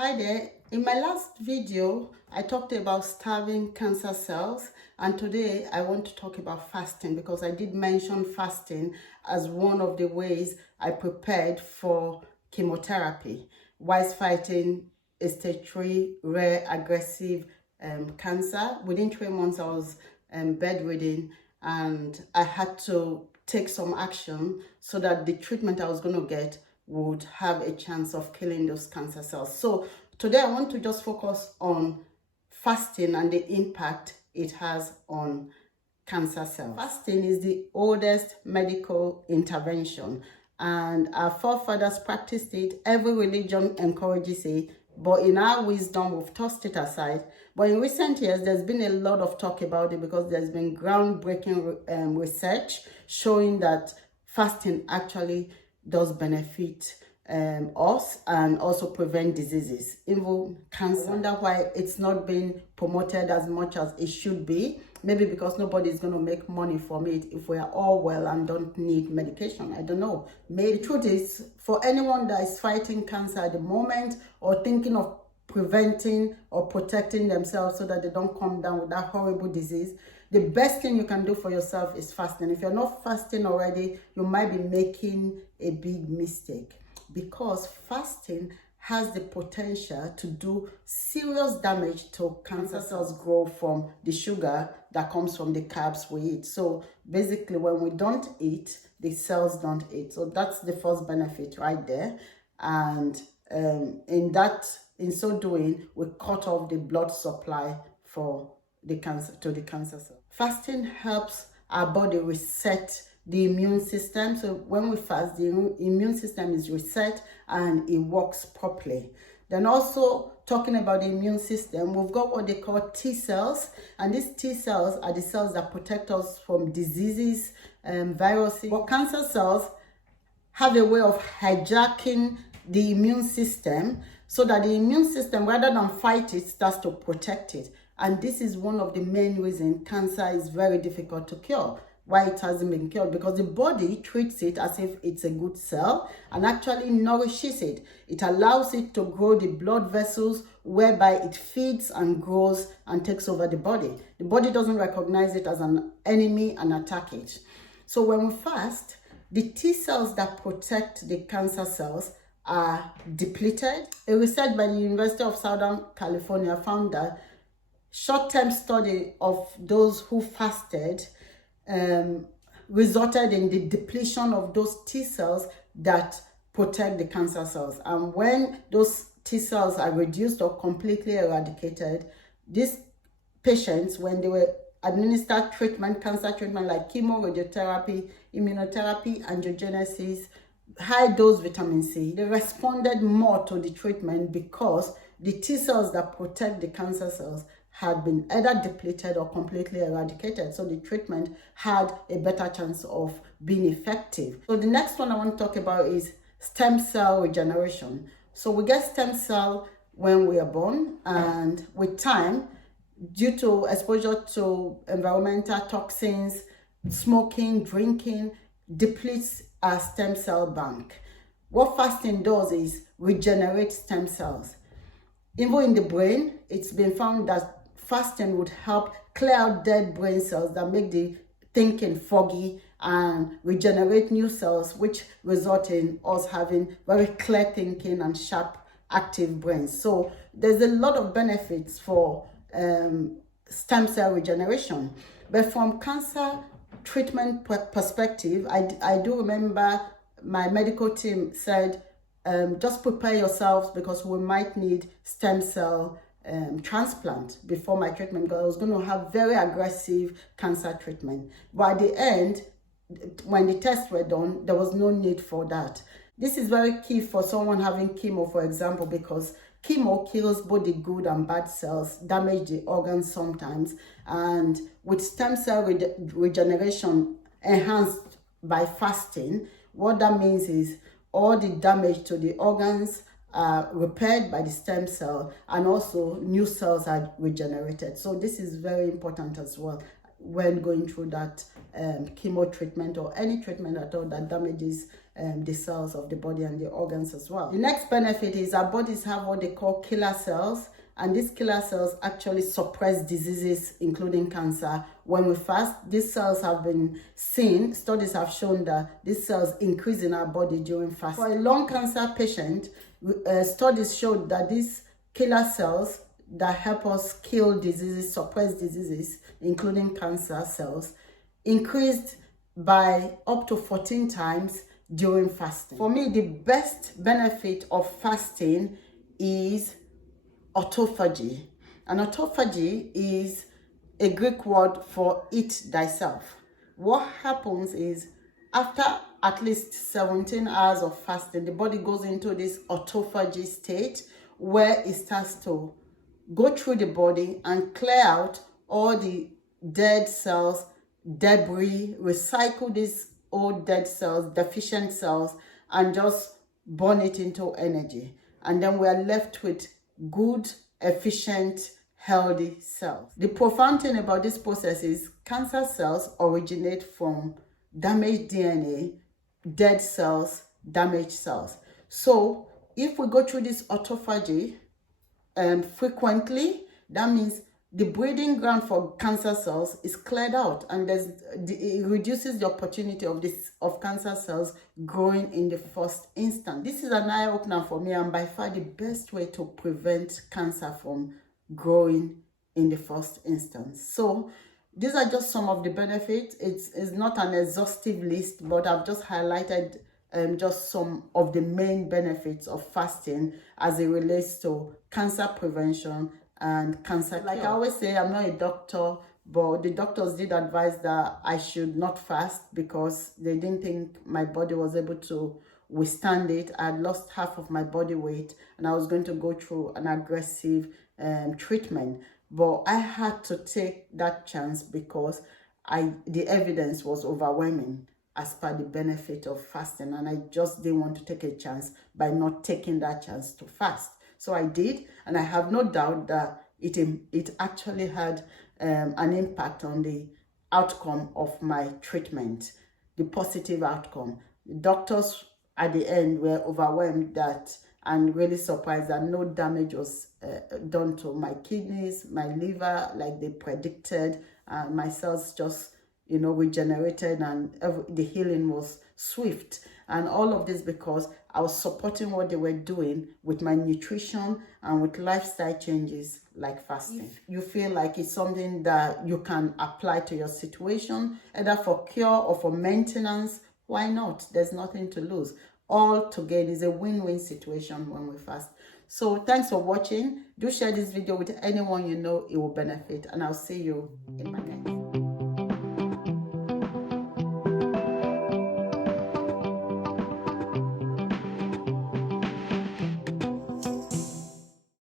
Hi there. In my last video, I talked about starving cancer cells, and today I want to talk about fasting because I did mention fasting as one of the ways I prepared for chemotherapy whilst fighting a stage 3 rare aggressive cancer. Within 3 months, I was bedridden and I had to take some action so that the treatment I was going to get would have a chance of killing those cancer cells. So today I want to just focus on fasting and the impact it has on cancer cells. Fasting is the oldest medical intervention and our forefathers practiced it. Every religion encourages it, but in our wisdom we've tossed it aside. But in recent years there's been a lot of talk about it because there's been groundbreaking research showing that fasting actually does benefit us and also prevent diseases, even cancer. I wonder why it's not being promoted as much as it should be. Maybe because nobody is going to make money from it if we are all well and don't need medication. I don't know. Maybe the truth is, for anyone that is fighting cancer at the moment or thinking of preventing or protecting themselves so that they don't come down with that horrible disease, the best thing you can do for yourself is fasting. If you're not fasting already, you might be making a big mistake because fasting has the potential to do serious damage to cancer cells grow from the sugar that comes from the carbs we eat. So basically when we don't eat, the cells don't eat. So that's the first benefit right there. And in so doing, we cut off the blood supply for the cancer cell. Fasting helps our body reset the immune system. So when we fast, the immune system is reset and it works properly. Then also talking about the immune system, we've got what they call T cells, and these T cells are the cells that protect us from diseases, viruses. But cancer cells have a way of hijacking the immune system so that the immune system, rather than fight it, starts to protect it. And this is one of the main reasons cancer is very difficult to cure. Why it hasn't been cured? Because the body treats it as if it's a good cell and actually nourishes it. It allows it to grow the blood vessels whereby it feeds and grows and takes over the body. The body doesn't recognize it as an enemy and attack it. So when we fast, the T cells that protect the cancer cells are depleted. A research by the University of Southern California found that short-term study of those who fasted resulted in the depletion of those T cells that protect the cancer cells. And when those T cells are reduced or completely eradicated, these patients, when they were administered treatment, cancer treatment like chemo, radiotherapy, immunotherapy, angiogenesis, high dose vitamin C, they responded more to the treatment because the T cells that protect the cancer cells had been either depleted or completely eradicated. So the treatment had a better chance of being effective. So the next one I want to talk about is stem cell regeneration. So we get stem cell when we are born, and with time, due to exposure to environmental toxins, smoking, drinking, depletes our stem cell bank. What fasting does is regenerate stem cells. Even in the brain, it's been found that fasting would help clear out dead brain cells that make the thinking foggy and regenerate new cells, which result in us having very clear thinking and sharp, active brains. So there's a lot of benefits for stem cell regeneration. But from cancer treatment perspective, I do remember my medical team said, just prepare yourselves because we might need stem cell transplant before my treatment, because I was going to have very aggressive cancer treatment. But at the end, when the tests were done, there was no need for that. This is very key for someone having chemo, for example, because chemo kills both the good and bad cells, damage the organs sometimes, and with stem cell regeneration enhanced by fasting, what that means is all the damage to the organs are repaired by the stem cell, and also new cells are regenerated. So this is very important as well when going through that chemo treatment or any treatment at all that damages the cells of the body and the organs as well. The next benefit is our bodies have what they call killer cells, and these killer cells actually suppress diseases, including cancer. When we fast, these cells have been seen, studies have shown that these cells increase in our body during fasting. For a lung cancer patient, studies showed that these killer cells that help us kill diseases, suppress diseases, including cancer cells, increased by up to 14 times during fasting. For me, the best benefit of fasting is autophagy. And autophagy is a Greek word for eat thyself. What happens is, after at least 17 hours of fasting, the body goes into this autophagy state where it starts to go through the body and clear out all the dead cells, debris, recycle these old dead cells, deficient cells, and just burn it into energy. And then we are left with good, efficient, healthy cells. The profound thing about this process is cancer cells originate from damaged DNA, dead cells, damaged cells. So if we go through this autophagy frequently, that means the breeding ground for cancer cells is cleared out, and it reduces the opportunity of cancer cells growing in the first instance. This is an eye-opener for me, and by far the best way to prevent cancer from growing in the first instance. So these are just some of the benefits. It's not an exhaustive list, but I've just highlighted just some of the main benefits of fasting as it relates to cancer prevention and cancer. Like I always say, I'm not a doctor, but the doctors did advise that I should not fast because they didn't think my body was able to withstand it. I had lost half of my body weight and I was going to go through an aggressive treatment. But I had to take that chance because the evidence was overwhelming as per the benefit of fasting, and I just didn't want to take a chance by not taking that chance to fast. So I did, and I have no doubt that it actually had an impact on the outcome of my treatment, the positive outcome. The doctors at the end were overwhelmed and really surprised that no damage was done to my kidneys, my liver, like they predicted. My cells just regenerated, and the healing was swift. And all of this because I was supporting what they were doing with my nutrition and with lifestyle changes like fasting. If you feel like it's something that you can apply to your situation, either for cure or for maintenance, why not? There's nothing to lose. All to gain. Is a win-win situation when we fast. So thanks for watching. Do share this video with anyone you know it will benefit, and I'll see you in my next.